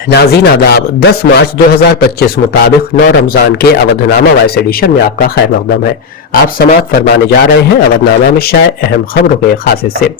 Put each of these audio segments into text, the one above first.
नाज़रीन आदाब, 10 मार्च 2025 मुताबिक 9 रमजान के अवधनामा वॉइस एडिशन में आपका खैर मकदम है। आप समाअत फरमाने जा रहे हैं अवधनामा में शाये अहम खबरों के खास हिस्से।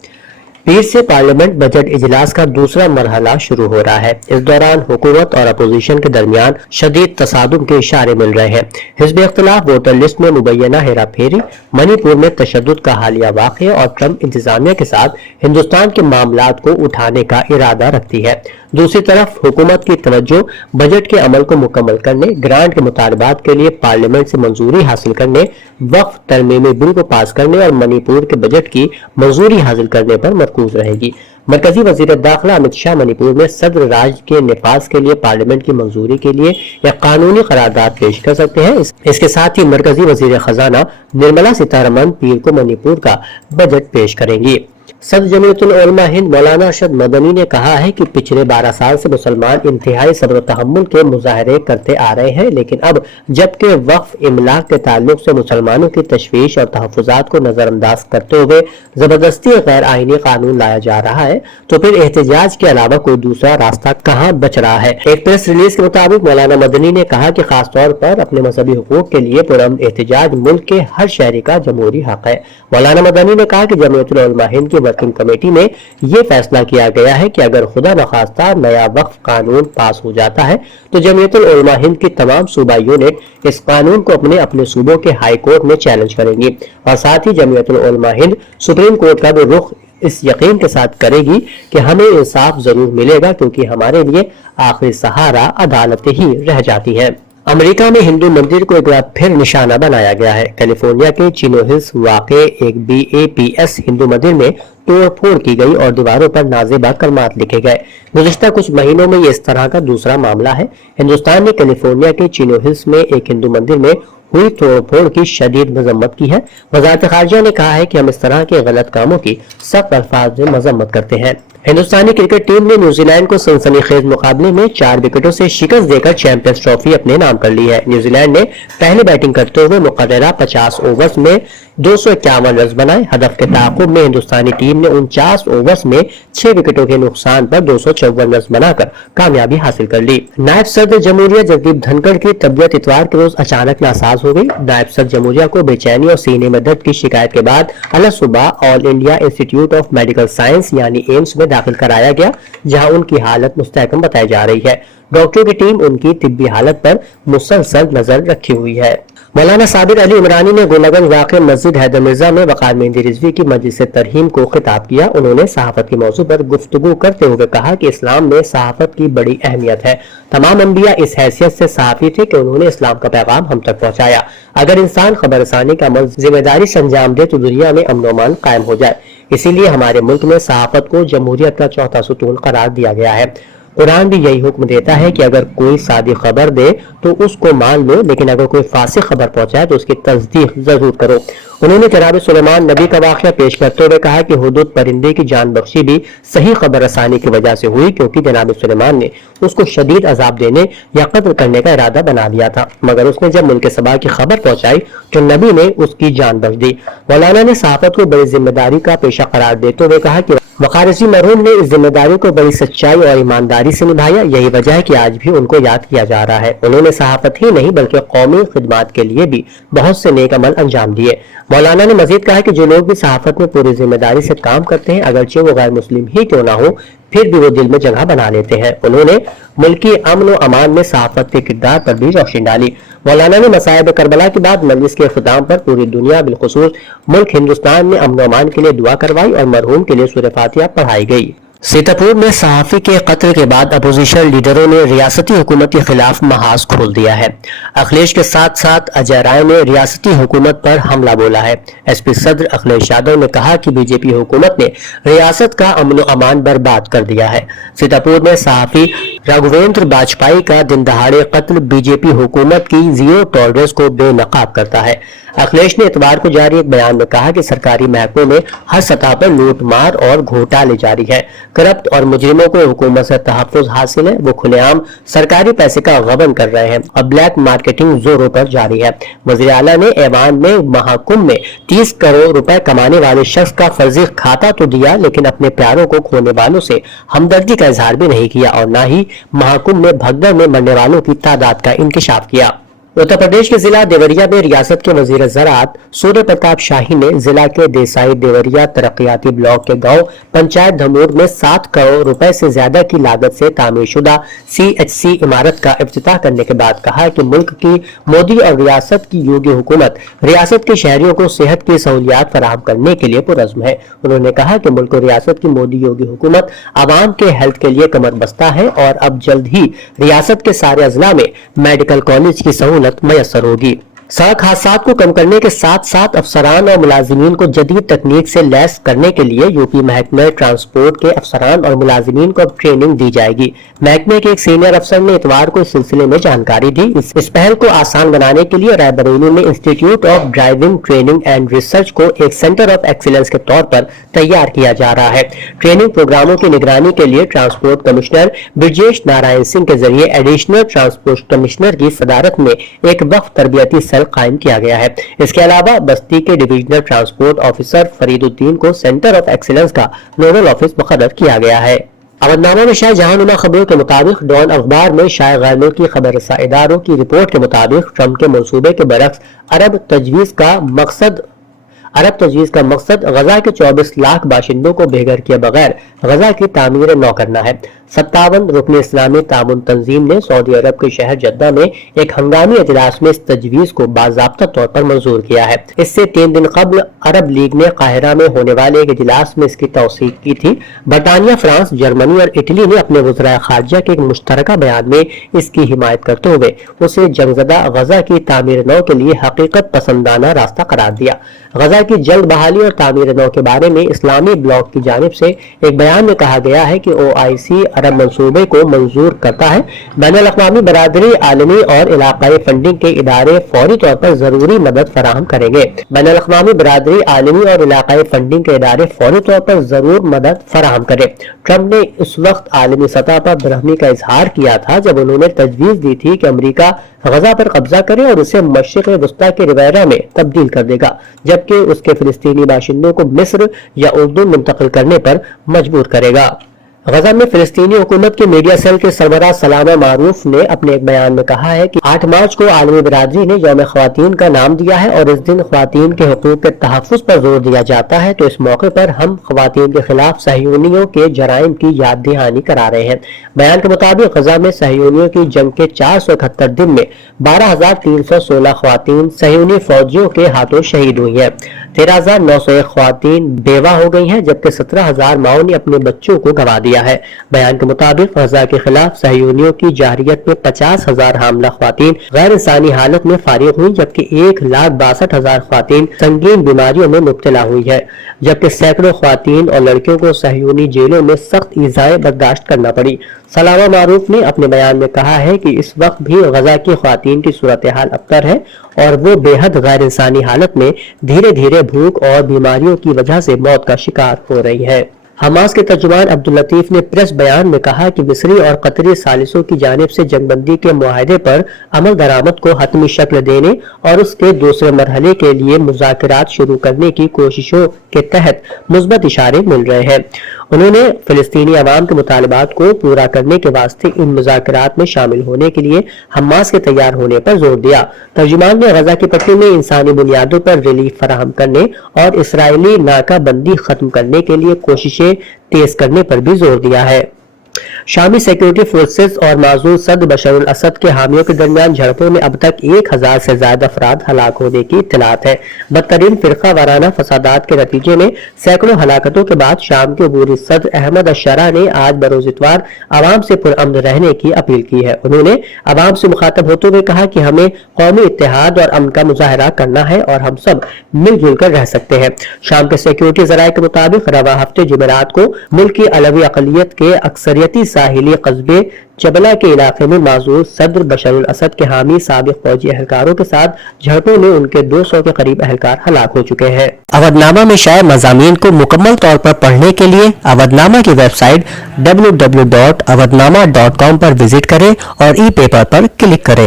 पीर से पार्लियामेंट बजट इजलास का दूसरा मरहला शुरू हो रहा है। इस दौरान हुकूमत और अपोजिशन के दरमियान शदीद तसादुम के इशारे मिल रहे हैं। हिज़्ब इख्तिलाफ वोटर लिस्ट में मुबैना हेरा फेरी, मणिपुर में तशद्दुद का हालिया वाक़या और ट्रंप इंतजामिया के साथ हिंदुस्तान के मामलात को उठाने का इरादा रखती है। दूसरी तरफ हुकूमत की तवज्जो बजट के अमल को मुकम्मल करने, ग्रांट के मुतालबात के लिए पार्लियामेंट से मंजूरी हासिल करने, वक्फ तरमीमी बिल को पास करने और मणिपुर के बजट की मंजूरी हासिल करने पर मरकूज रहेगी। मरकजी वजीर दाखिला अमित शाह मणिपुर में सदर राज के निफाज के लिए पार्लियामेंट की मंजूरी के लिए एक कानूनी करारदाद पेश कर सकते हैं। इसके साथ ही मरकजी वजीर खजाना निर्मला सीतारमण पीर को मणिपुर का बजट पेश करेंगी। सदर जमीयतुल उलमा हिंद मौलाना अरशद मदनी ने कहा है कि पिछले 12 साल से मुसलमान इंतहाई सब्र व तहम्मुल के मुजाहरे करते आ रहे हैं, लेकिन अब जबकि वक्फ इमलाक के ताल्लुक से मुसलमानों की तशवीश और तहफ़्फ़ुज़ात को नजरअंदाज करते हुए जबरदस्ती गैर आईनी कानून लाया जा रहा है, तो फिर एहतजाज के अलावा कोई दूसरा रास्ता कहाँ बच रहा है। एक प्रेस रिलीज के मुताबिक मौलाना मदनी ने कहा कि खास तौर पर अपने मजहबी हुकूक के लिए पुरअमन एहतजाज मुल्क के हर शहरी का जमहूरी हक है। मौलाना मदनी ने कहा कि जमीयतुल उलमा हिंद की वर्किंग कमेटी में ये फैसला किया गया है कि अगर खुदा नखास्ता नया वक्फ कानून पास हो जाता है तो जमीयतुल उलमा हिंद की तमाम सूबा यूनिट इस कानून को अपने अपने सूबों के हाई कोर्ट में चैलेंज करेंगी और साथ ही जमीयतुल उलमा हिंद सुप्रीम कोर्ट का भी रुख इस यकीन के साथ करेगी कि हमें इंसाफ जरूर मिलेगा, क्योंकि हमारे लिए आखिरी सहारा अदालत ही रह जाती है। अमेरिका में हिंदू मंदिर को एक बार फिर निशाना बनाया गया है। कैलिफोर्निया के चिनो हिल्स वाक़े एक BAPS हिंदू मंदिर में तोड़फोड़ की गई और दीवारों पर नाज़ेबा कलमात लिखे गए। गुज़िश्ता कुछ महीनों में ये इस तरह का दूसरा मामला है। हिंदुस्तान ने कैलिफोर्निया के चिनो हिल्स में एक हिंदू मंदिर में हुई तोड़फोड़ की शदीद मजम्मत की है। वज़ारत ख़ारिजा ने कहा है कि हम इस तरह के गलत कामों की सख्त अल्फाज में मजम्मत करते हैं। हिंदुस्तानी क्रिकेट टीम ने न्यूजीलैंड को सनसनीखेज मुकाबले में 4 विकेटों से शिकस्त देकर चैंपियंस ट्रॉफी अपने नाम कर ली है। न्यूजीलैंड ने पहले बैटिंग करते हुए मुकर्ररा 50 ओवर्स में 251 रन बनाए। हदफ के ताक़ुब में हिंदुस्तानी टीम ने 49 ओवर्स में 6 विकेटों के नुकसान पर 254 रन बनाकर कामयाबी हासिल कर ली। नायब सदर जमहूरिया जगदीप धनखड़ की तबीयत इतवार के रोज अचानक नासाज हो गई। नायब सदर जमहूरिया को बेचैनी और सीने में दर्द की शिकायत के बाद अलग सुबह all India institute of medical science यानी एम्स में दाखिल कराया गया, जहां उनकी हालत मुस्तहकम बताई जा रही है। डॉक्टरों की टीम उनकी तिब्बी हालत पर मुसलसल नजर रखी हुई है। मौलाना साबिर अली इमरानी ने गोलागंज वाक़े मस्जिद हैदर मिर्जा में वक़ार मेहंदी रिजवी की मजलिस तरहीम को खिताब किया। उन्होंने सहाफ़त के मौजू पर गुफ्तगू करते हुए कहा कि इस्लाम में सहाफ़त की बड़ी अहमियत है। तमाम अंबिया इस हैसियत से सहाफ़ी थे कि उन्होंने इस्लाम का पैगाम हम तक पहुँचाया। अगर इंसान खबर रसानी का अमल जिम्मेदारी से अंजाम दे तो दुनिया में अमन व अमान कायम हो जाए। इसीलिए हमारे मुल्क में सहाफ़त को जमहूरियत का चौथा सुतून करार दिया गया है। कुरान भी यही हुक्म देता है कि अगर कोई सादी खबर दे तो उसको मान लो, लेकिन अगर कोई फासिक खबर पहुंचाए तो उसकी तस्दीक जरूर करो। उन्होंने जनाब सुलेमान नबी का वाक़या पेश करते हुए कहा कि हुदूद परिंदे की जान बख्शी भी सही खबर रसानी की वजह से हुई, क्योंकि जनाब सुलेमान ने उसको शदीद अजाब देने या कत्ल करने का इरादा बना लिया था, मगर उसने जब मुल्क सबा की खबर पहुंचाई तो नबी ने उसकी जान बख्श दी। मौलाना ने सहाफ़त को बड़ी जिम्मेदारी का पेशा करार देते हुए कहा कि वक़ार रिज़वी मरहूम ने इस जिम्मेदारी को बड़ी सच्चाई और ईमानदारी से निभाया। यही वजह है कि आज भी उनको याद किया जा रहा है। उन्होंने सहाफ़त ही नहीं बल्कि कौमी खिदमत के लिए भी बहुत से नेक अमल अंजाम दिए। मौलाना ने मजीद कहा कि जो लोग भी सहाफ़त में पूरी जिम्मेदारी से काम करते हैं, अगरचे वो गैर मुस्लिम ही क्यों ना हो, फिर भी वो दिल में जगह बना लेते हैं। उन्होंने मुल्की अमन व अमान में सहाफ़त के किरदार पर भी रोशनी डाली। मौलाना ने मसाइब करबला के बाद मजलिस के इख्तिताम पर पूरी दुनिया बिलखुसूस मुल्क हिंदुस्तान में अमन व अमान के लिए दुआ करवाई और मरहूम के लिए सूरह फातिहा पढ़ाई गई। सीतापुर में सहाफ़ी के कत्ल के बाद अपोजिशन लीडरों ने रियासती हुकूमत के खिलाफ महाज खोल दिया है। अखिलेश के साथ साथ अजय राय ने रियासती हुकूमत पर हमला बोला है। SP सदर अखिलेश यादव ने कहा कि BJP हुकूमत ने रियासत का अमन व अमान बर्बाद कर दिया है। सीतापुर में सहाफ़ी राघवेंद्र बाजपेयी का दिन दहाड़े कत्ल BJP हुकूमत की जीरो टॉलरेंस को बेनकाब करता है। अखिलेश ने इतवार को जारी एक बयान में कहा कि सरकारी महकमों में हर सतह पर लूट मार और घोटाले जारी है। करप्ट और मुजरिमों को हुकूमत से तहफ़्फ़ुज़ हासिल है। वो खुलेआम सरकारी पैसे का गबन कर रहे हैं और ब्लैक मार्केटिंग जोरों पर जारी है। वज़ीर आला ने ऐवान में महाकुंभ में 30 करोड़ रुपए कमाने वाले शख्स का फर्जी खाता तो दिया, लेकिन अपने प्यारों को खोने वालों से हमदर्दी का इजहार भी नहीं किया और न ही महाकुंभ में भगदड़ में मरने वालों की तादाद का इंकशाफ किया। उत्तर प्रदेश के जिला देवरिया में रियासत के वजीर ज़राअत सूर्य प्रताप शाही ने जिला के देसाई देवरिया तरक्याती ब्लॉक के गांव पंचायत धमूर में 7 करोड़ रुपए से ज्यादा की लागत से तामीरशुदा CHC इमारत का इफ्तिताह करने के बाद कहा कि मुल्क की मोदी और रियासत की योगी हुकूमत रियासत के शहरियों को सेहत की सहूलियात फराहम करने के लिए पुरज़्म है। उन्होंने कहा कि मुल्क और रियासत की मोदी योगी हुकूमत आवाम के हेल्थ के लिए कमर बस्ता है और अब जल्द ही रियासत के सारे अजला में मेडिकल कॉलेज की सहूलत मयसर होगी। सड़क हादसात को कम करने के साथ साथ अफसरान और मुलाजिमीन को जदीद तकनीक से लैस करने के लिए यूपी महकमे ट्रांसपोर्ट के अफसरान और मुलाजिमीन को अब ट्रेनिंग दी जाएगी। महकमे के एक सीनियर अफसर ने इतवार को इस सिलसिले में जानकारी दी। इस पहल को आसान बनाने के लिए रायबरेली में institute of driving training and research को एक सेंटर ऑफ एक्सीलेंस के तौर पर तैयार किया जा रहा है। ट्रेनिंग प्रोग्रामों की निगरानी के लिए ट्रांसपोर्ट कमिश्नर ब्रजेश नारायण सिंह के जरिए एडिशनल ट्रांसपोर्ट कमिश्नर की सदारत में एक वक्फ तरबियती सेल कायम किया गया है। इसके अलावा बस्ती के डिविजनल ट्रांसपोर्ट ऑफिसर फरीदुद्दीन को सेंटर ऑफ एक्सीलेंस का नोडल ऑफिस मुकर्रर किया गया है। अवधनामा में शाये जहानुमा खबरों के मुताबिक डॉन अखबार में शाये गैर मुल्की खबर रसा इदारों की रिपोर्ट के मुताबिक ट्रंप के मंसूबे के बरक्स अरब तजवीज का मकसद गजा के 24 लाख बाशिंदों को बेघर किए बगैर गजा की तामीर नौ करना है। 57 रुकन इस्लामी तामुन तंजीम ने सऊदी अरब के शहर जद्दा में एक हंगामी इजलास में इस तजवीज को बाज़ाब्ता तौर पर मंजूर किया है। इससे 3 दिन कबल अरब लीग ने काहिरा में होने वाले एक इजलास में इसकी तौसीक की थी। बरतानिया, फ्रांस, जर्मनी और इटली ने अपने वज़राए खारजा के एक मुश्तरका बयान में इसकी हिमायत करते हुए उसे जंगज़दा गजा की तामीर नौ के लिए हकीकत पसंदाना रास्ता करार दिया। गजा की जल्द बहाली और तामीर नौ के बारे में इस्लामी ब्लॉक की जानिब से एक बयान में कहा गया है कि OIC अरब मंसूबे को मंजूर करता है। बैनुल-अक़वामी बरादरी, आलमी और इलाकाई फंडिंग के इदारे फौरी तौर पर जरूरी मदद फराहम करेंगे। बैनुल-अक़वामी बरादरी, आलमी और इलाकाई फंडिंग के इदारे फौरी तौर पर जरूर मदद फराहम करें। ट्रंप ने उस वक्त आलमी सतह पर बरहमी का इजहार किया था जब उन्होंने तजवीज दी थी कि अमरीका गजा पर कब्जा करे और उसे मशरिक़ वस्ता के रिवायरा में तब्दील कर देगा, जबकि उसके फिलिस्तीनी बाशिंदों को मिस्र या उर्दू मुंतकिल करने पर मजबूर करेगा। गजा में फिलिस्तीनी हुकूमत के मीडिया सेल के सरबराह सलामा मारूफ ने अपने एक बयान में कहा है कि 8 मार्च को आलमी बिरादरी ने यौम ख्वातीन का नाम दिया है और इस दिन ख्वातीन के हुकूक के तहफ़्फ़ुज़ पर जोर दिया जाता है, तो इस मौके पर हम ख्वातीन के खिलाफ सहयूनियों के जराइम की याद दहानी करा रहे हैं। बयान के मुताबिक गजा में सहयूनियों की जंग के 471 दिन में 12,316 ख्वातीन सहयूनी फौजियों के हाथों शहीद हुई है। 13,901 ख्वातीन बेवा हो गई हैं, जबकि 17,000 माओं ने अपने बच्चों को गंवा दिया है। बयान के मुताबिक गजा के खिलाफ सहयूनियों की जारियत में 50,000 हामला ख्वातीन गैर इंसानी हालत में फारिग हुई, जबकि 1,62,000 ख्वातीन संगीन बीमारियों में मुब्तला हुई है, जबकि सैकड़ों ख्वातीन और लड़कियों को सहयूनी जेलों में सख्त ईज़ाएं बर्दाश्त करना पड़ी। सलामा मारूफ ने अपने बयान में कहा है कि इस वक्त भी गजा की ख्वातीन की सूरत हाल अबतर है और वो बेहद गैर इंसानी हालत में धीरे धीरे भूख और बीमारियों की वजह से मौत का शिकार हो रही है। हमास के तर्जुमान अब्दुल लतीफ ने प्रेस बयान में कहा कि मिस्री और कतरी सालिसों की जानिब से जंगबंदी के मुआहदे पर अमल दरामद को हतमी शक्ल देने और उसके दूसरे मरहले के लिए मुज़ाकरात शुरू करने की कोशिशों के तहत मुस्बत इशारे मिल रहे हैं। उन्होंने फिलिस्तीनी अवाम के मुतालबात को पूरा करने के वास्ते इन मुज़ाकरात में शामिल होने के लिए हमास के तैयार होने पर जोर दिया। तर्जुमान ने गजा की पट्टी में इंसानी बुनियादों पर रिलीफ फराहम करने और इसराइली नाकाबंदी खत्म करने के लिए कोशिशें तेज करने पर भी जोर दिया है। शामी सिक्योरिटी फोर्सेस और माजूर सदर बशर अल असद के हामियों के दरमियान झड़पों में अब तक 1000 से ज्यादा अफराद हलाक होने की इत्तलात है। बदतरीन फिरका वाराना फसादात के नतीजे में सैकड़ों हलाकतों के बाद शाम के अबूरी सदर अहमद अशरा ने आज बरोज इतवार आवाम से पुरअमन रहने की अपील की है। उन्होंने आवाम से मुखातब होते हुए कहा कि हमें कौमी इत्तेहाद और अमन का मुजाहरा करना है और हम सब मिलजुल कर रह सकते हैं। शाम के सिक्योरिटी जराये के मुताबिक रवा हफ्ते जुमेरात को मुल्क की अलवी अकलियत के अक्सरियती साहिली कस्बे जबला के इलाके में माजूर सदर बशर अल असद के हामी साबिक फौजी एहलकारों के साथ झड़पों में उनके 200 के करीब एहलकार हलाक हो चुके हैं। अवधनामा में शाये मज़ामीन को मुकम्मल तौर पर पढ़ने के लिए अवधनामा की वेबसाइट www.awadnama.com पर विजिट करें और ई पेपर पर क्लिक करें।